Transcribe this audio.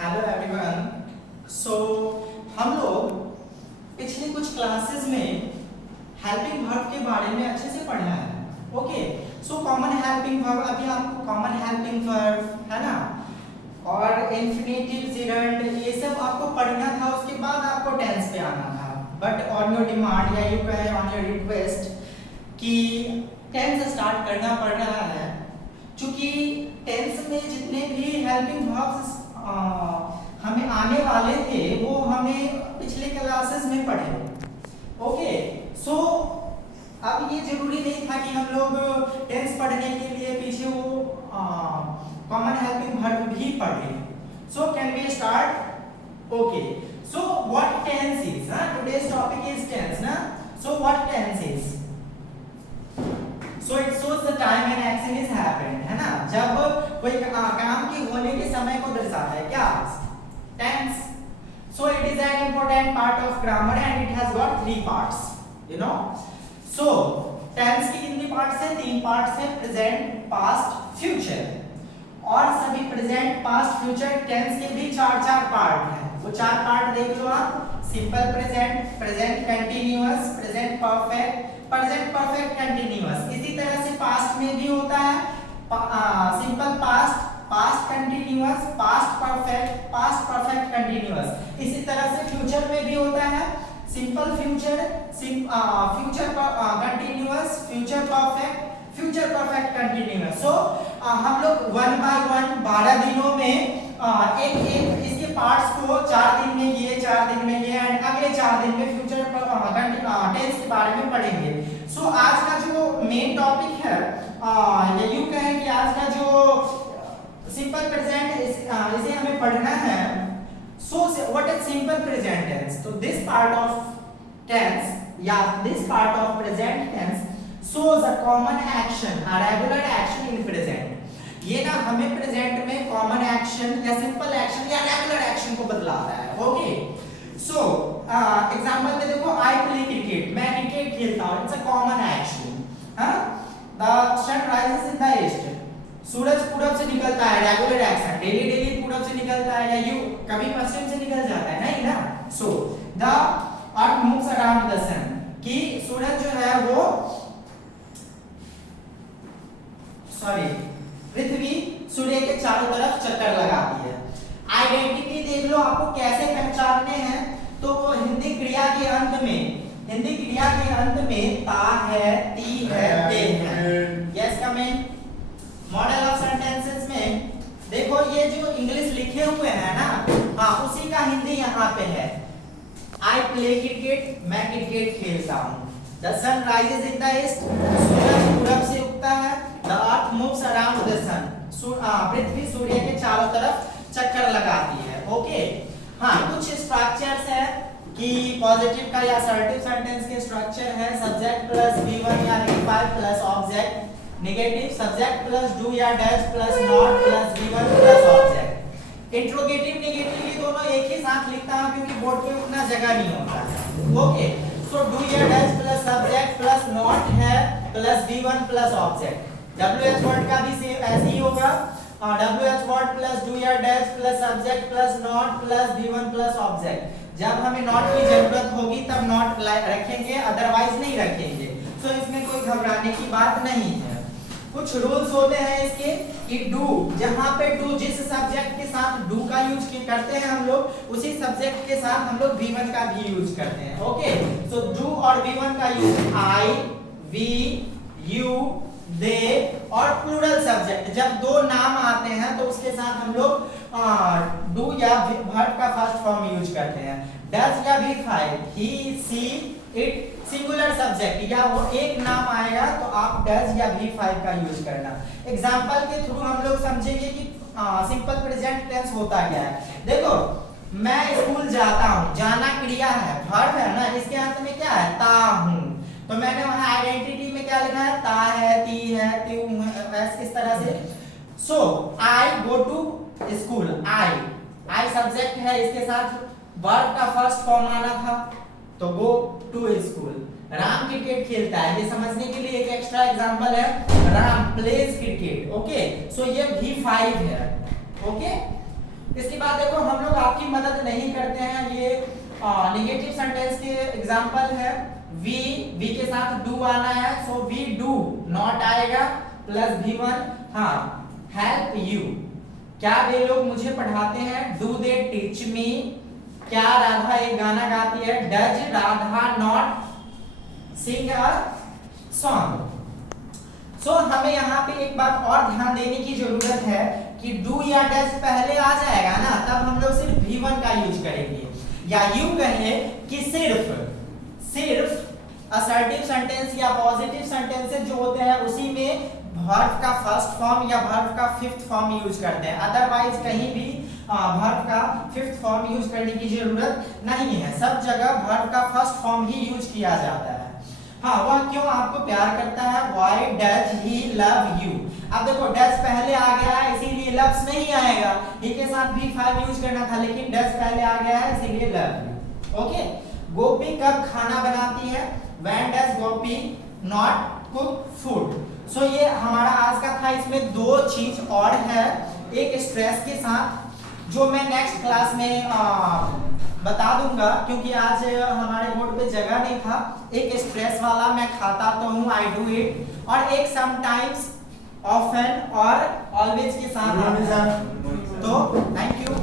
Hello everyone. सो हम लोग पिछले कुछ क्लासेस में हेल्पिंग वर्ब के बारे में अच्छे से पढ़ा है। Okay, so common helping verb, अभी आपको कॉमन हेल्पिंग वर्ब है ना, और इंफिनिटिव, जिरंड, ये सब आपको पढ़ना था। उसके बाद आपको टेंस पे आना था, बट ऑन योर डिमांड या यू कहे ऑन योर रिक्वेस्ट कि टेंस स्टार्ट करना पड़ रहा है, क्योंकि टेंस में जितने भी हेल्पिंग वर्ब्स हमें आने वाले थे वो हमें पिछले क्लासेस में पढ़े। ओके, सो अब ये जरूरी नहीं था कि हम लोग टेंस पढ़ने के लिए पीछे वो कॉमन हेल्पिंग वर्ब भी पढ़े। So can we start? Okay, so what tense is? Today's topic is tense ना। So what tense is? So it shows the time when action is happened, है ना, जब कोई काम के होने के समय को दर्शाता है। क्या? Tense. So it is an important part of grammar and it has got 3 parts, you know. So tense की कितनी पार्ट्स है? 3 पार्ट्स है, प्रेजेंट, पास्ट, फ्यूचर। और सभी प्रेजेंट, पास्ट, फ्यूचर टेंस के भी 4 पार्ट हैं। वो 4 पार्ट देख लो आप। Simple present, present continuous, present perfect, present perfect continuous. इसी तरह से पास्ट में भी होता है simple past, past continuous, past perfect continuous. इसी तरह से फ्यूचर में भी होता है simple future, future continuous, future perfect continuous. So हम लोग 1 बाय 1 12 दिनों में एक इसके पार्ट्स को 4 दिन में ये, 4 दिन में ये, एंड अगले 4 दिन में फ्यूचर टेंस के बारे में पढ़ेंगे। सो आज का जो मेन टॉपिक है, ये यूं कहें कि आज का जो सिंपल प्रेजेंट इसे हमें पढ़ना है। So what is simple present tense? तो दिस पार्ट ऑफ टेंस या this part of present tense shows a common action, a regular action in present। ये ना हमें प्रेजेंट में कॉमन एक्शन या सिंपल एक्शन या रेगुलर एक्शन को बतलाता है। ओके, सो एग्जांपल में देखो, आई प्ले क्रिकेट, मैं क्रिकेट खेलता हूं, इट्स अ कॉमन एक्शन। हां, the sun rises in the east, सूरज पूरब से निकलता है, रेगुलर एक्शन। डेली पूरब से निकलता है, या यू कभी पश्चिम से निकल जाता है, नहीं ना। So the earth moves around the sun, कि सूरज जो है वो पृथ्वी सूर्य के चारों तरफ चक्कर लगाती है। आइडेंटिटी देख लो, आपको कैसे पहचानने हैं। तो हिंदी क्रिया के अंत में ता है, ती है, ते है। Yes, comment. Model of sentences में देखो, ये जो इंग्लिश लिखे हुए हैं ना, हाँ, उसी का हिंदी यहाँ पे है। आई प्ले क्रिकेट, मैं क्रिकेट खेलता हूँ। The sun rises in the east, सूरज पूरब से उगता है। The earth moves around the sun, पृथ्वी सूर्य के चारों तरफ चक्कर लगाती है। ओके, हाँ, कुछ स्ट्रक्चर्स है कि पॉजिटिव का या असर्टिव सेंटेंस के स्ट्रक्चर है सब्जेक्ट प्लस V1 या V5 plus object. Negative subject plus do या does plus not plus V1 plus object. Interrogative negative ये दोनों एक ही साथ लिखता हूं क्योंकि बोर्ड पे उतना जगह नहीं होता है। ओके, सो डू या does plus subject plus not है plus V1 plus object. WH word का भी सेम ऐसे ही होगा। WH वर्ड प्लस डू या does plus subject plus not plus V1 plus object. जब हमें नॉट की जरूरत होगी तब नॉट रखेंगे, अदरवाइज नहीं रखेंगे। सो इसमें कोई घबराने की बात नहीं है। कुछ रूल्स होते हैं इसके कि डू, जहां पे डू जिस सब्जेक्ट के साथ डू का यूज करते हैं हम लोग, उसी सब्जेक्ट के साथ हम लोग V1 का भी यूज करते हैं। ओके, सो डू और V1 का यूज आई, वी, यू, दे और प्लूरल सब्जेक्ट, जब दो नाम आते हैं तो उसके साथ हम लोग डू या वर्ब का फर्स्ट फॉर्म यूज करते हैं। डज या V5, he, she, it singular subject या वो एक नाम आएगा तो आप डज या V5 का यूज करना। एग्जांपल के थ्रू हम लोग समझेंगे कि सिंपल प्रेजेंट टेंस होता क्या है। देखो, मैं स्कूल जाता हूं, जाना क्रिया है, वर्ब है ना, इसके अंत में क्या है? ता हूं। तो मैंने वहां आइडेंटिटी में क्या लिखा है? ता है, ती है, त्यू है, इस तरह से। So I go to school, I subject है, इसके साथ वर्ब का फर्स्ट फॉर्म आना था तो go to school. Ram cricket खेलता है, ये समझने के लिए एक एक्स्ट्रा एग्जांपल है, राम प्लेज क्रिकेट। ओके, सो ये V5 है। ओके, इसके बाद देखो हम लोग आपकी मदद नहीं करते हैं, ये नेगेटिव सेंटेंस के एग्जांपल है। वी के साथ डू आना है, सो वी डू, नॉट आएगा प्लस V1। हाँ, हेल्प यू, क्या वे लोग मुझे पढ़ाते हैं, डू दे टीच मी, क्या राधा एक गाना गाती है, does Radha not sing a song. So हमें यहाँ पे एक बात और ध्यान देने की जरूरत है कि डू या डज पहले आ जाएगा ना, तब हम लोग सिर्फ V1 का यूज करेंगे, या यूं कहें कि सिर्फ असर्टिव सेंटेंस या पॉजिटिव सेंटेंसेस जो होते हैं उसी में वर्ब का फर्स्ट फॉर्म या वर्ब का फिफ्थ फॉर्म यूज करते हैं, अदरवाइज कहीं भी वर्ब का फिफ्थ फॉर्म यूज करने की जरूरत नहीं है, सब जगह वर्ब का फर्स्ट फॉर्म ही यूज किया जाता है। हाँ, वह क्यों आपको प्यार करता है, why does he love you। अब देखो डज पहले आ गया है इसीलिए लव्स नहीं आएगा, ही के साथ भी फाइव यूज करना था, लेकिन डज पहले आ गया है इसीलिए लव यू। ओके, गोपी कब खाना बनाती है, when does Gopi not cook food. So ये हमारा आज का था, इसमें दो चीज और है, एक स्ट्रेस के साथ जो मैं नेक्स्ट क्लास में बता दूंगा, क्योंकि आज हमारे बोर्ड पे जगह नहीं था। एक स्ट्रेस वाला मैं खाता तो हूँ, आई डू इट, और एक समटाइम्स, ऑफन और ऑलवेज के साथ। तो थैंक यू।